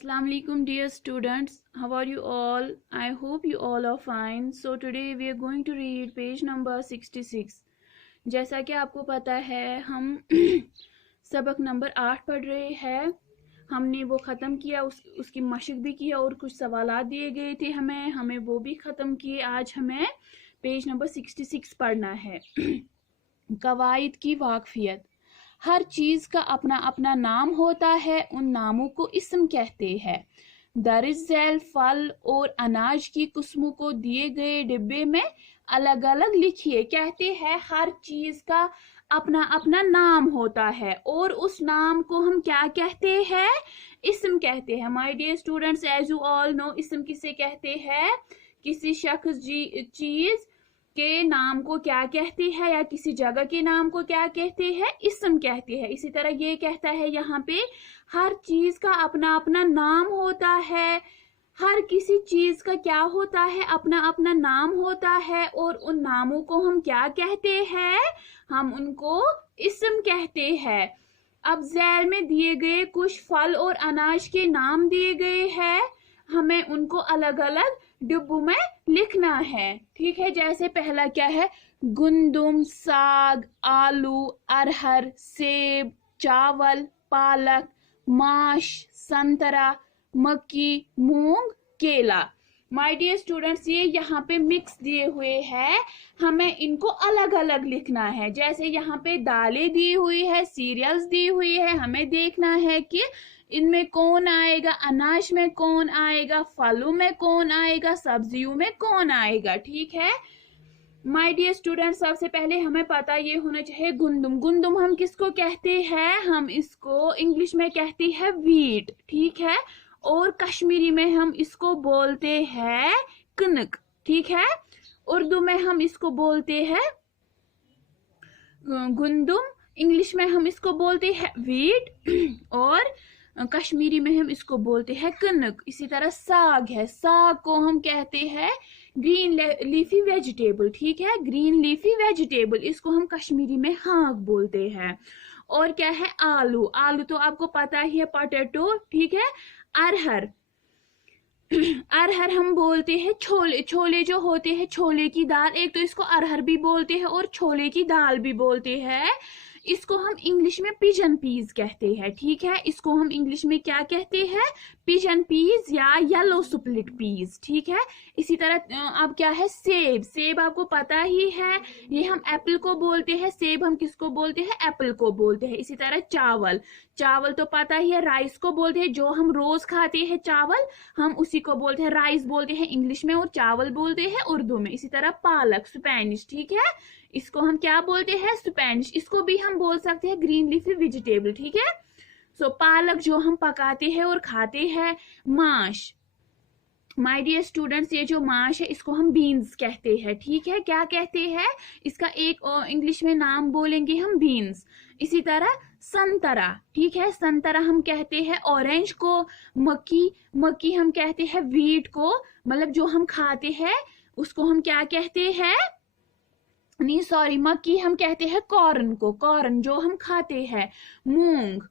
Assalamu alaikum dear students, how are you all? I hope you all are fine. So today we are going to read page number 66. जैसा कि आपको पता है हम सबक number 8 पढ़ रहे हैं. हमने वो ख़त्म किया, उसकी मशक भी किया और कुछ सवालात दिए गए थे हमें वो भी ख़त्म किए. आज हमें पेज नंबर 66 पढ़ना है. कवायद की वाकफियत. हर चीज़ का अपना अपना नाम होता है, उन नामों को इस्म कहते हैं. दरिज झैल फल और अनाज की किस्मों को दिए गए डिब्बे में अलग अलग लिखिए. कहते हैं हर चीज़ का अपना अपना नाम होता है और उस नाम को हम क्या कहते हैं? इस्म कहते हैं. My dear students, as you all know, इस्म किसे कहते हैं? किसी शख्स चीज़ के नाम को क्या कहते हैं या किसी जगह के नाम को क्या कहते हैं? इस्म कहते हैं. इसी तरह ये कहता है यहाँ पे हर चीज का अपना अपना नाम होता है. हर किसी चीज का क्या होता है? अपना अपना नाम होता है और उन नामों को हम क्या कहते हैं? हम उनको इस्म कहते हैं. अब झैल में दिए गए कुछ फल और अनाज के नाम दिए गए हैं, हमें उनको अलग अलग डिब्बों में लिखना है. ठीक है, जैसे पहला क्या है? गुंदुम, साग, आलू, अरहर, सेब, चावल, पालक, माश, संतरा, मक्की, मूंग, केला. माय डियर स्टूडेंट्स, ये यहाँ पे मिक्स दिए हुए हैं, हमें इनको अलग अलग लिखना है. जैसे यहाँ पे दालें दी हुई है, सीरियल्स दी हुई है, हमें देखना है कि इनमें कौन आएगा, अनाज में कौन आएगा, फलों में कौन आएगा, सब्जियों में कौन आएगा. ठीक है माय डियर स्टूडेंट, सबसे पहले हमें पता ये होना चाहिए गुंदुम. गुंदुम हम किसको कहते हैं? हम इसको इंग्लिश में कहते हैं वीट. ठीक है, और कश्मीरी में हम इसको बोलते हैं कनक. ठीक है, उर्दू में हम इसको बोलते हैं गुंदुम, इंग्लिश में हम इसको बोलते हैं वीट और कश्मीरी में हम इसको बोलते हैं कनक. इसी तरह साग है, साग को हम कहते हैं ग्रीन लीफी वेजिटेबल. ठीक है, ग्रीन लीफी वेजिटेबल, इसको हम कश्मीरी में हाक बोलते हैं. और क्या है? आलू. आलू तो आपको पता ही है, पोटैटो. ठीक है, अरहर. अरहर हम बोलते हैं छोले. छोले जो होते हैं, छोले की दाल, एक तो इसको अरहर भी बोलते हैं और छोले की दाल भी बोलते हैं. इसको हम इंग्लिश में पिजन पीज कहते हैं. ठीक है, इसको हम इंग्लिश में क्या कहते हैं? पिजन पीज या येलो स्प्लिट पीज. ठीक है, इसी तरह अब क्या है? सेब. सेब आपको पता ही है, ये हम एप्पल को बोलते हैं. सेब हम किसको बोलते हैं? एप्पल को बोलते हैं. इसी तरह चावल. चावल तो पता ही है, राइस को बोलते हैं. जो हम रोज खाते हैं चावल, हम उसी को बोलते हैं, राइस बोलते हैं इंग्लिश में और चावल बोलते हैं उर्दू में. इसी तरह पालक, स्पेनिश. ठीक है, इसको हम क्या बोलते हैं? स्पेनिश. इसको भी हम बोल सकते हैं ग्रीन लीफी वेजिटेबल. ठीक है, सो पालक जो हम पकाते हैं और खाते हैं. माश. माय डियर स्टूडेंट्स, ये जो माश है इसको हम बीन्स कहते हैं. ठीक है, क्या कहते हैं? इसका एक इंग्लिश में नाम बोलेंगे हम बीन्स. इसी तरह संतरा. ठीक है, संतरा हम कहते हैं ऑरेंज को. मक्की. मक्की हम कहते हैं वीट को, मतलब जो हम खाते हैं उसको हम क्या कहते हैं? नहीं सॉरी, मक्की हम कहते हैं कॉर्न को. कॉर्न जो हम खाते हैं. मूंग.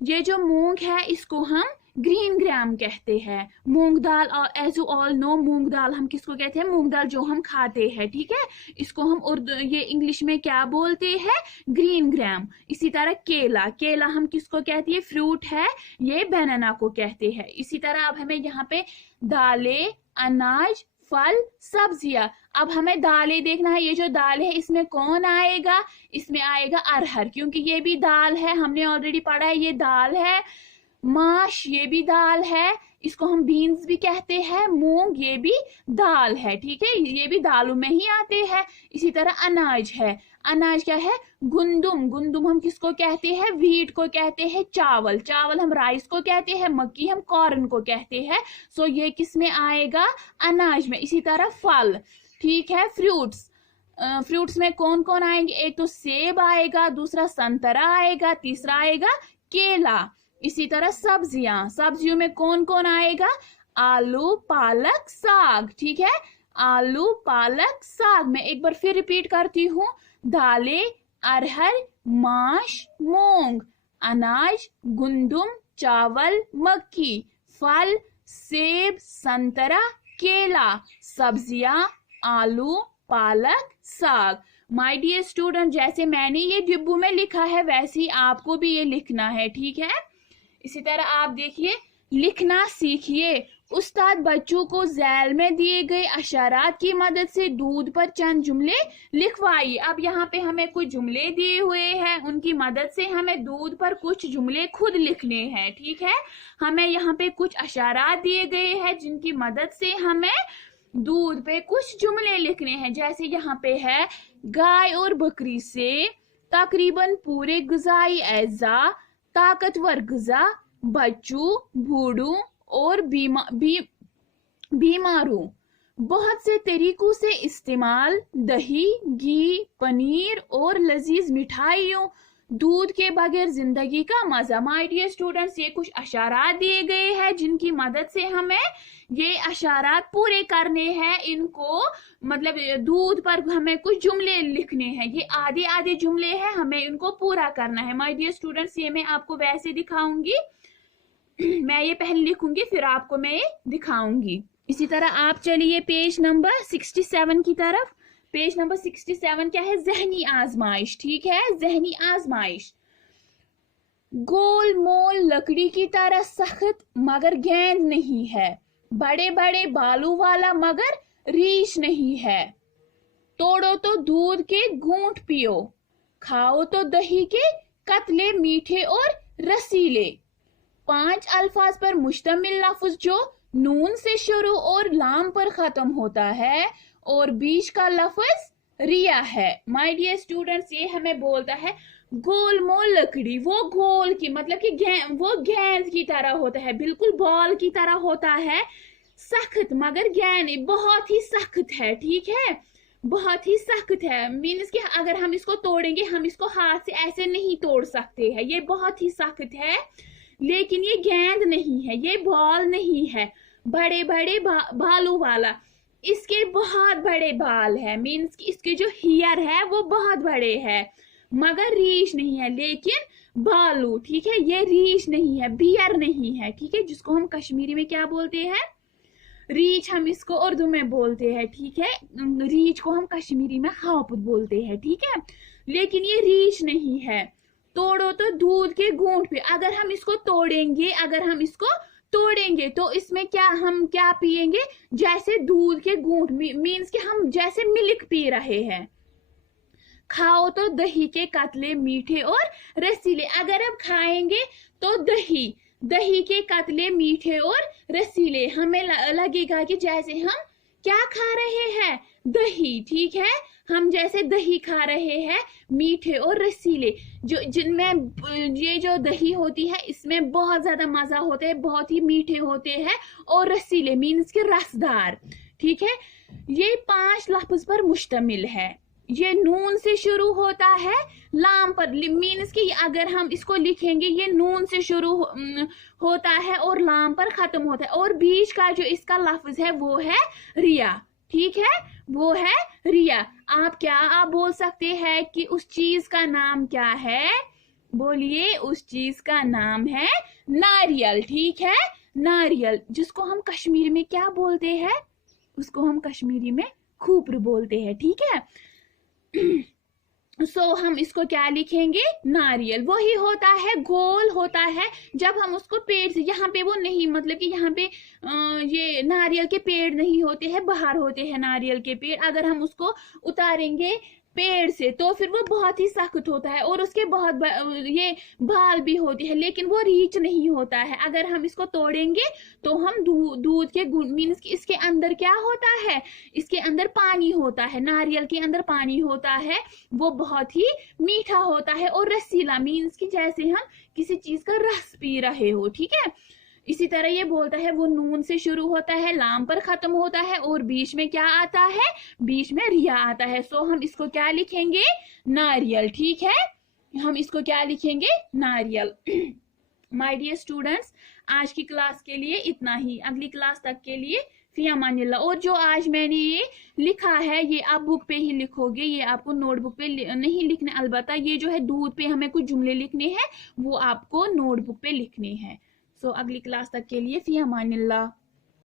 ये जो मूंग है इसको हम ग्रीन ग्राम कहते हैं. मूंग दाल, और एज यू ऑल नो, मूंग दाल हम किसको कहते हैं? मूंग दाल जो हम खाते हैं. ठीक है, इसको हम उर्दू ये इंग्लिश में क्या बोलते हैं? Green gram. इसी तरह केला. केला हम किसको कहते हैं? फ्रूट है, ये बनाना को कहते हैं. इसी तरह अब हमें यहाँ पे दालें, अनाज, फल, सब्जियां. अब हमें दालें देखना है. ये जो दाल है इसमें कौन आएगा? इसमें आएगा अरहर, क्योंकि ये भी दाल है, हमने ऑलरेडी पढ़ा है, ये दाल है. माश, ये भी दाल है, इसको हम बीन्स भी कहते हैं. मूंग, ये भी दाल है. ठीक है, ये भी दालों में ही आते हैं. इसी तरह अनाज है. अनाज क्या है? गुंदुम. गुंदुम हम किसको कहते हैं? वीट को कहते हैं. चावल. चावल हम राइस को कहते हैं. मक्की हम कॉर्न को कहते हैं. सो ये किस में आएगा? अनाज में. इसी तरह फल. ठीक है, फ्रूट्स. फ्रूट्स में कौन कौन आएंगे? एक तो सेब आएगा, दूसरा संतरा आएगा, तीसरा आएगा केला. इसी तरह सब्जियां. सब्जियों में कौन कौन आएगा? आलू, पालक, साग. ठीक है, आलू, पालक, साग. मैं एक बार फिर रिपीट करती हूँ. दालें, अरहर, माश, मूंग, अनाज, गुंदुम, चावल, मक्की, फल, सेब, संतरा, केला, सब्जियां, आलू, पालक, साग। माय डियर स्टूडेंट, जैसे मैंने ये डिब्बू में लिखा है वैसे ही आपको भी ये लिखना है, ठीक है। इसी तरह आप देखिए, लिखना सीखिए। उस्ताद बच्चों को झैल में दिए गए अशारात की मदद से दूध पर चंद जुमले लिखवाइए। अब यहाँ पे हमें कुछ जुमले दिए हुए हैं, उनकी मदद से हमें दूध पर कुछ जुमले खुद लिखने हैं, ठीक है। हमें यहाँ पे कुछ अशारात दिए गए हैं जिनकी मदद से हमें दूध पे कुछ जुमले लिखने हैं। जैसे यहाँ पे है, गाय और बकरी से तकरीबन पूरे ग़िज़ाई अज़ा, ताकतवर ग़िज़ा, बच्चों, बूढ़ों और बीमारों, बहुत से तरीकों से इस्तेमाल, दही, घी, पनीर और लजीज मिठाइयों, दूध के बगैर जिंदगी का मजा। माय डियर स्टूडेंट्स, ये कुछ अशारात दिए गए हैं जिनकी मदद से हमें ये अशारात पूरे करने हैं। इनको मतलब दूध पर हमें कुछ जुमले लिखने हैं, ये आधे आधे जुमले हैं, हमें इनको पूरा करना है। माय डियर स्टूडेंट्स, ये मैं आपको वैसे दिखाऊंगी, मैं ये पहले लिखूंगी फिर आपको मैं ये दिखाऊंगी। इसी तरह आप चलिए पेज नंबर 67 की तरफ। पेज नंबर 67 क्या है? जहनी आजमाइश, ठीक है, जहनी आजमाइश। गोल मोल लकड़ी की तरह सख्त मगर गेंद नहीं है, बड़े बड़े बालों वाला मगर रीछ नहीं है, तोड़ो तो दूध के घूंट पियो, खाओ तो दही के कतले मीठे और रसीले। 5 अल्फाज पर मुश्तमिल लफ्ज जो नून से शुरू और लाम पर खत्म होता है और बीच का लफ्ज रिया है। माय डियर स्टूडेंट्स, ये हमें बोलता है गोल मोल लकड़ी, वो गोल की मतलब कि वो गेंद की तरह होता है, बिल्कुल बॉल की तरह होता है। सख्त मगर गेंद बहुत ही सख्त है, ठीक है, बहुत ही सख्त है। मीन्स कि अगर हम इसको तोड़ेंगे, हम इसको हाथ से ऐसे नहीं तोड़ सकते हैं, ये बहुत ही सख्त है। लेकिन ये गेंद नहीं है, ये बॉल नहीं है, बड़े बड़े बालों वाला, इसके बहुत बड़े बाल है, मीन्स कि इसके जो हेयर है वो बहुत बड़े है, मगर रीछ नहीं है, लेकिन बालू, ठीक है, ये रीछ नहीं है, बियर नहीं है, ठीक है, जिसको हम कश्मीरी में क्या बोलते हैं? रीछ हम इसको उर्दू में बोलते हैं, ठीक है, रीछ को हम कश्मीरी में हापुत बोलते हैं, ठीक है, लेकिन ये रीछ नहीं है। तोड़ो तो दूध के घूंट पे, अगर हम इसको तोड़ेंगे तो इसमें क्या हम क्या पिएंगे? जैसे दूध के घूंट, मीन्स कि हम जैसे मिल्क पी रहे हैं। खाओ तो दही के कतले मीठे और रसीले, अगर हम खाएंगे तो दही के कतले मीठे और रसीले, हमें लगेगा कि जैसे हम क्या खा रहे हैं? दही, ठीक है, हम जैसे दही खा रहे हैं, मीठे और रसीले, जो जिनमें ये जो दही होती है इसमें बहुत ज्यादा मजा होता है, बहुत ही मीठे होते हैं, और रसीले मीन्स के रसदार, ठीक है। ये 5 लफ्ज पर मुश्तमिल है, ये नून से शुरू होता है, लाम पर, मीन्स कि अगर हम इसको लिखेंगे ये नून से शुरू होता है और लाम पर खत्म होता है, और बीच का जो इसका लफ्ज है वो है रिया, ठीक है, वो है रिया। आप बोल सकते हैं कि उस चीज का नाम क्या है? बोलिए, उस चीज का नाम है नारियल, ठीक है, नारियल, जिसको हम कश्मीरी में क्या बोलते हैं? उसको हम कश्मीरी में खूपर बोलते हैं, ठीक है। हम इसको क्या लिखेंगे? नारियल। वही होता है, गोल होता है, जब हम उसको पेड़ से, यहाँ पे वो नहीं, मतलब कि यहाँ पे ये नारियल के पेड़ नहीं होते हैं, बाहर होते हैं नारियल के पेड़, अगर हम उसको उतारेंगे पेड़ से तो फिर वो बहुत ही सख्त होता है और उसके बहुत ये बाल भी होती है, लेकिन वो रीच नहीं होता है। अगर हम इसको तोड़ेंगे तो हम दूध के मीन्स कि इसके अंदर क्या होता है? इसके अंदर पानी होता है, नारियल के अंदर पानी होता है, वो बहुत ही मीठा होता है, और रसीला मीन्स कि जैसे हम किसी चीज का रस पी रहे हो, ठीक है। इसी तरह ये बोलता है वो नून से शुरू होता है, लाम पर खत्म होता है, और बीच में क्या आता है? बीच में रिया आता है। हम इसको क्या लिखेंगे? नारियल, ठीक है, हम इसको क्या लिखेंगे? नारियल। माय डियर स्टूडेंट्स, आज की क्लास के लिए इतना ही, अगली क्लास तक के लिए फी अमानिल्लाह। और जो आज मैंने ये लिखा है ये आप बुक पे ही लिखोगे, ये आपको नोटबुक पे नहीं लिखने, अलबत्ता ये जो है दूध पे हमें कुछ जुमले लिखने हैं वो आपको नोटबुक पे लिखने हैं। अगली क्लास तक के लिए फी अमानिल्लाह।